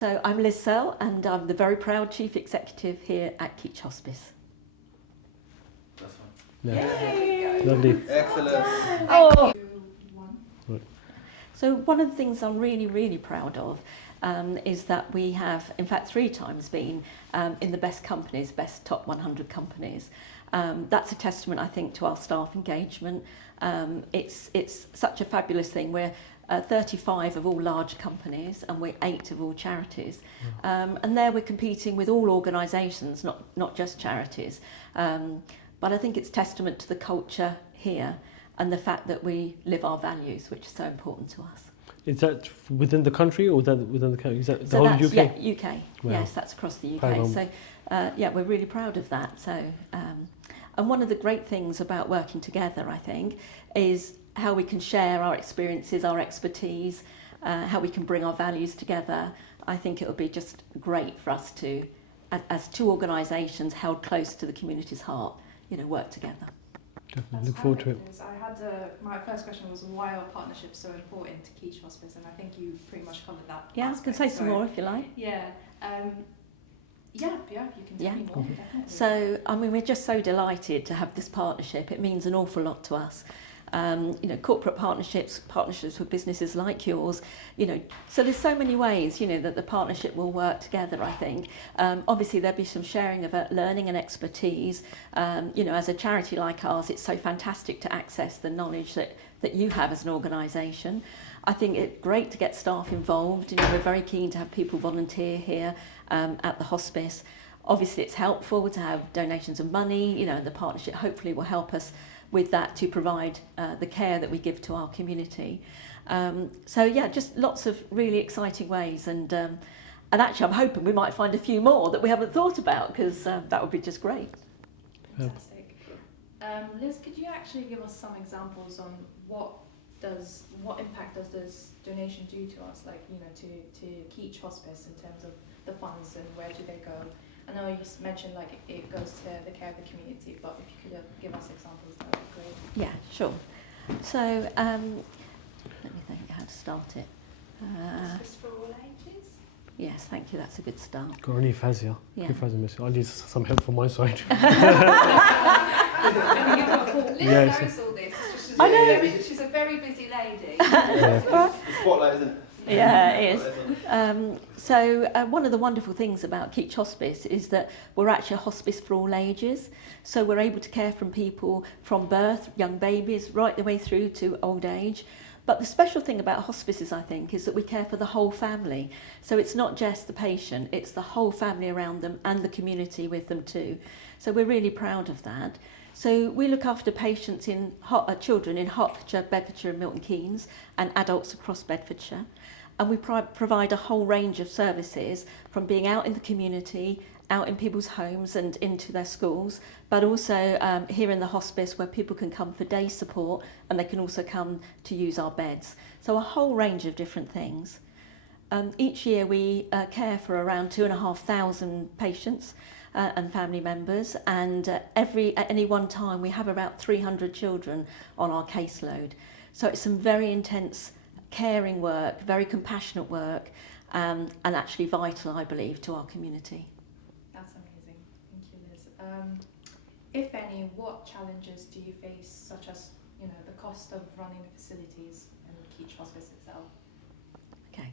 So I'm Liz Searle and I'm the very proud Chief Executive here at Keach Hospice. That's fine. Yeah. Yay! Lovely. Excellent. Oh. So one of the things I'm really proud of is that we have, in fact, 3 times been in the best companies, best top 100 companies. That's a testament, I think, to our staff engagement. It's such a fabulous thing. We're 35 of all large companies and we're 8 of all charities. And there we're competing with all organisations, not just charities. But I think it's testament to the culture here and the fact that we live our values, which is so important to us. Is that within the country or within the country? Is that the So whole that's, UK? Yeah, UK. Wow. Yes, that's across the UK. Proud of So yeah, we're really proud of that. So and one of the great things about working together, I think, is how we can share our experiences, our expertise, how we can bring our values together. I think it would be just great for us to, as 2 organisations held close to the community's heart, work together. Definitely. Look forward to it. I had my first question was why are partnerships so important to Keach Hospice, and I think you pretty much covered that. Yeah, I can say some more if you like. Yeah. Yeah, you can tell me more, definitely. So, I mean, we're just so delighted to have this partnership. It means an awful lot to us. Corporate partnerships with businesses like yours, so there's so many ways, that the partnership will work together, I think. Obviously, there'll be some sharing of learning and expertise. As a charity like ours, it's so fantastic to access the knowledge that you have as an organisation. I think it's great to get staff involved. We're very keen to have people volunteer here at the hospice. Obviously, it's helpful to have donations of money, and the partnership hopefully will help us with that to provide the care that we give to our community. So yeah, just lots of really exciting ways, and actually I'm hoping we might find a few more that we haven't thought about, because that would be just great. Fantastic. Liz, could you actually give us some examples on what impact does this donation do to us, like to Keach Hospice in terms of the funds and where do they go? I know you mentioned like it goes to the care of the community, but if you could give us examples, that would be great. Yeah, sure. So let me think how to start it. Hospice for all ages? Yes, thank you, that's a good start. Got any Fazia? Yeah. I need some help from my side. Liz Yeah, knows all this. I know. She's a very busy lady. Yeah. The spotlight, isn't it? Yeah, it is. So one of the wonderful things about Keach Hospice is that we're actually a hospice for all ages. So we're able to care from people from birth, young babies, right the way through to old age. But the special thing about hospices, I think, is that we care for the whole family. So it's not just the patient, it's the whole family around them and the community with them too. So we're really proud of that. So we look after patients children in Hertfordshire, Bedfordshire and Milton Keynes, and adults across Bedfordshire. And we provide a whole range of services, from being out in the community, out in people's homes and into their schools, but also here in the hospice where people can come for day support and they can also come to use our beds. So a whole range of different things. Each year we care for around 2,500 patients and family members, and at any one time we have about 300 children on our caseload. So it's some very intense caring work, very compassionate work, and actually vital, I believe, to our community. That's amazing. Thank you, Liz. If any, what challenges do you face, such as the cost of running the facilities and Keach Hospice itself? Okay.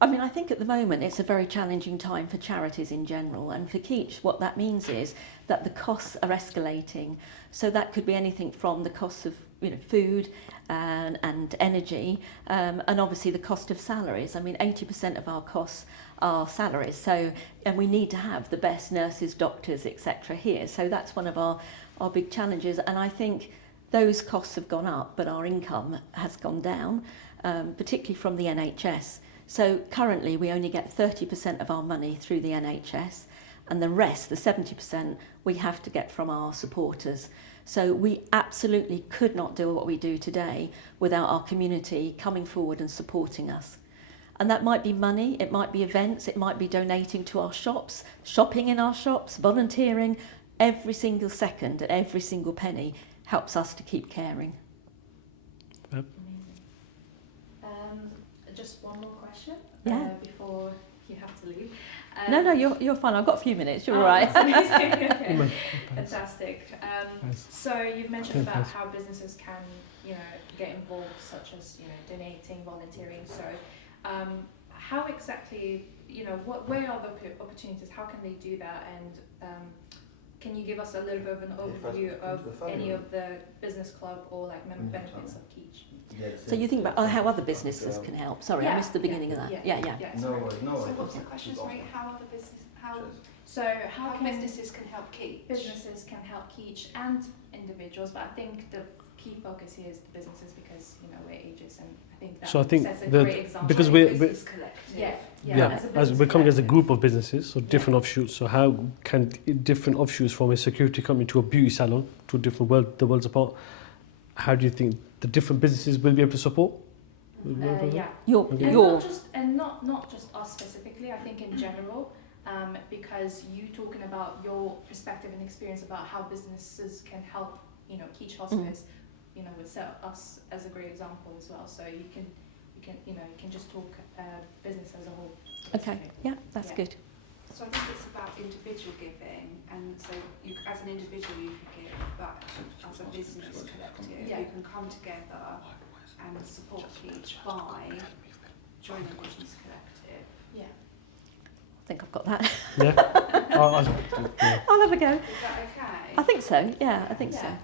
I mean, I think at the moment it's a very challenging time for charities in general, and for Keach what that means is that the costs are escalating. So that could be anything from the cost of food and energy, and obviously the cost of salaries. I mean, 80% of our costs are salaries, and we need to have the best nurses, doctors, etc. here. So that's one of our big challenges, and I think those costs have gone up, but our income has gone down, particularly from the NHS. So currently we only get 30% of our money through the NHS, and the rest, the 70%, we have to get from our supporters. So we absolutely could not do what we do today without our community coming forward and supporting us. And that might be money, it might be events, it might be donating to our shops, shopping in our shops, volunteering. Every single second and every single penny helps us to keep caring. Amazing. Just one more question Yeah. Before you have to leave. No, you're fine. I've got a few minutes. You're all right. That's amazing. Okay. Thanks. Fantastic. Thanks. So you've mentioned about Thanks. how businesses can, get involved, such as, donating, volunteering. So, how exactly, where are the opportunities? How can they do that? And can you give us a little bit of an overview of any of the business club or like member benefits of Keach? So you think about how other businesses can help. Sorry, I missed the beginning of that. Yeah. No worries, no worries. So what's the question, sorry? How other business, how So how can businesses can help Keach? businesses can help Keach and individuals, but I think the key focus here is the businesses because we're ages, and I think that So I think sets a the- great example. because we're Business collective. yeah, as we're coming as a collective. group of businesses, so different offshoots. So how can different offshoots from a security company to a beauty salon, to a different world, the worlds apart? How do you think the different businesses will be able to support? Yeah. Your Okay. And not just us specifically. I think in general, because you talking about your perspective and experience about how businesses can help, Keach Hospice, would set us as a great example as well. So you can just talk business as a whole. Okay. basically. Yeah, that's Yeah. good. So I think it's about individual giving, and so you, as an individual you can give, but as a business collective Yeah. you can come together and support Keach by joining a business collective. Yeah. I think I've got that. Yeah. Yeah. I'll have a go. Is that okay? I think so. Yeah, I think Yeah.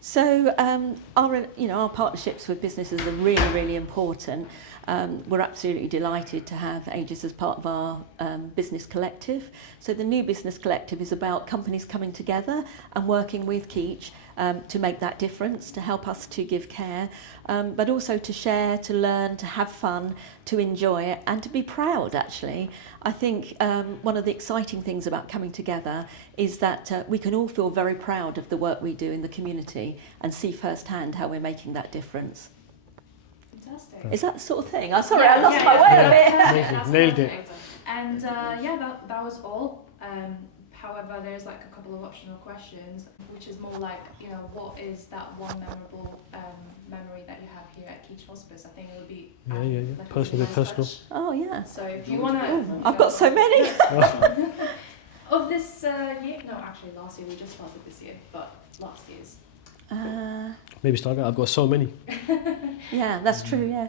so. Our partnerships with businesses are really, really important. We're absolutely delighted to have Aegis as part of our business collective. So the new business collective is about companies coming together and working with Keach to make that difference, to help us to give care, but also to share, to learn, to have fun, to enjoy it, and to be proud, actually. I think one of the exciting things about coming together is that we can all feel very proud of the work we do in the community and see firsthand how we're making that difference. Fantastic. Is that the sort of thing? I'm sorry, I lost my way yeah. a bit. Amazing. That's Nailed it. perfect. And that was all. However, there's like a couple of optional questions, which is more like, what is that one memorable memory that you have here at Keach Hospice? I think it would be Yeah. like a Personal, nice personal. touch. Oh, yeah. So if you want to, Oh, I've got so many. of this year. No, actually, last year we just started this year, but last year's. Maybe start. I've got so many. Yeah, that's true, yeah.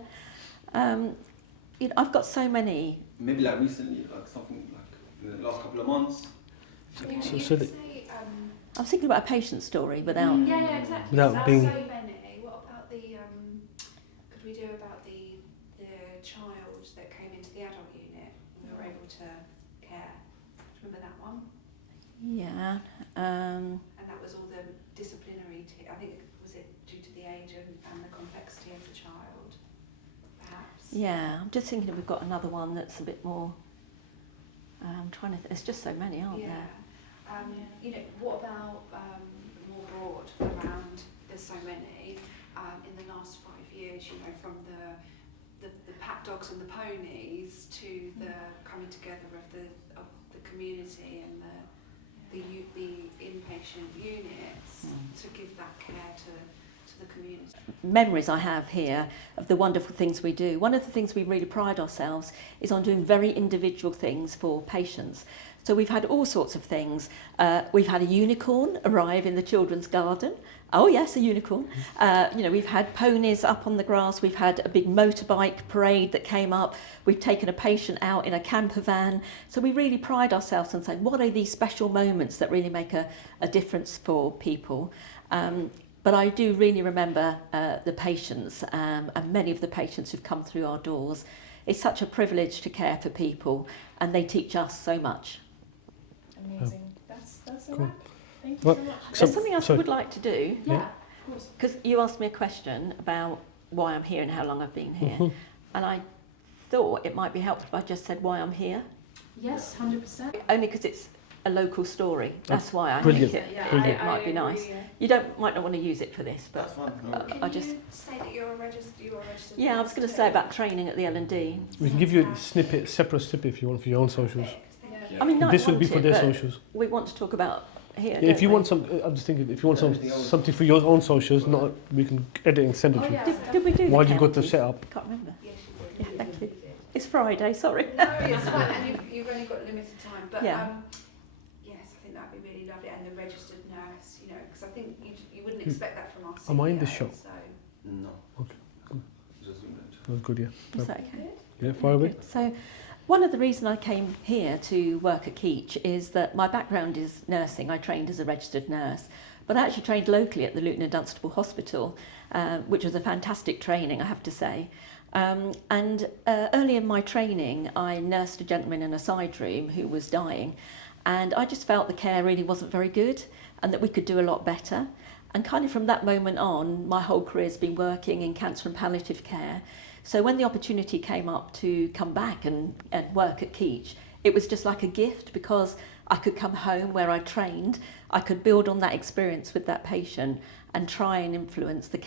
I've got so many. Maybe like recently, like something like in the last couple of months. You So- could so the- say, I was thinking about a patient story without... Yeah, exactly. Without that's being- so many. What about the could we do about the child that came into the adult unit and we were able to care? Do you remember that one? Yeah. And that was all the disciplinary I think was it due to the age and the complexity of the child, perhaps? Yeah, I'm just thinking we've got another one that's a bit more... I'm trying to... There's just so many, aren't Yeah. there? What about more broad around? There's so many in the last 5 years. From the pat dogs and the ponies to the coming together of the community and the inpatient units to give that care to the community. Memories I have here of the wonderful things we do. One of the things we really pride ourselves is on doing very individual things for patients. So we've had all sorts of things. We've had a unicorn arrive in the children's garden. Oh yes, a unicorn. We've had ponies up on the grass. We've had a big motorbike parade that came up. We've taken a patient out in a camper van. So we really pride ourselves on saying, what are these special moments that really make a difference for people? But I do really remember the patients and many of the patients who've come through our doors. It's such a privilege to care for people, and they teach us so much. Amazing. That's a Cool. wrap. Thank you Well, so much. There's something else I sorry. would like to do, Yeah, of course. because you asked me a question about why I'm here and how long I've been here, and I thought it might be helpful if I just said why I'm here, Yes, 100%. only because it's a local story. That's why I Brilliant. think Yeah, it I might be agree, nice. yeah. You might not want to use it for this, but That's fine. No worries. Can I you just- say that you're a registered yeah, I was going to say about training at the L&D. We can give you a separate snippet if you want for your own socials. Yeah. I mean, no, This I will be want for it, their but socials. we want to talk about here. Yeah, don't if you we? want some, I'm just thinking, if you want Anything else? something for your own socials, not we can edit and send it Oh, to you. yeah. Did we do While the you've got the counties? setup. Can't remember. Yes, you Yeah, did. thank you. It's Friday, sorry. No, it's fine, and you've only got limited time. But Yeah. yes, I think that'd be really lovely. And the registered nurse, you know, because I think you wouldn't expect that from our CEO. Am I in the shop? So. No. Okay. Just doing that. That's good, yeah. Is that okay? Yeah, fire away. Good. So, one of the reasons I came here to work at Keach is that my background is nursing. I trained as a registered nurse, but I actually trained locally at the Luton and Dunstable Hospital, which was a fantastic training, I have to say. Early in my training, I nursed a gentleman in a side room who was dying, and I just felt the care really wasn't very good and that we could do a lot better. And kind of from that moment on, my whole career has been working in cancer and palliative care. So when the opportunity came up to come back and work at Keach, it was just like a gift because I could come home where I trained, I could build on that experience with that patient and try and influence the care